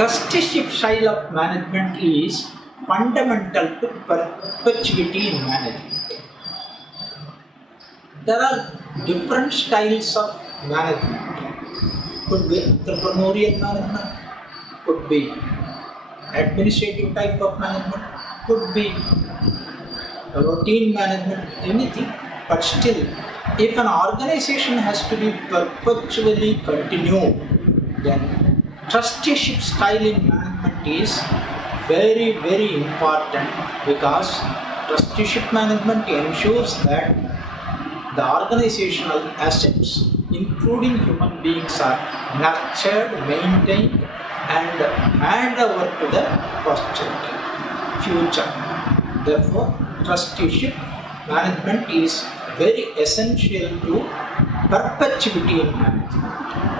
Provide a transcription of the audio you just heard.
Trusteeship style of management is fundamental to perpetuity in management. There are different styles of management. Could be entrepreneurial management, could be administrative type of management, could be routine management, anything. But still, if an organization has to be perpetually continued, then trusteeship style in management is very, very important, because trusteeship management ensures that the organizational assets, including human beings, are nurtured, maintained, and handed over to the posterity, future. Therefore, trusteeship management is very essential to perpetuity in management.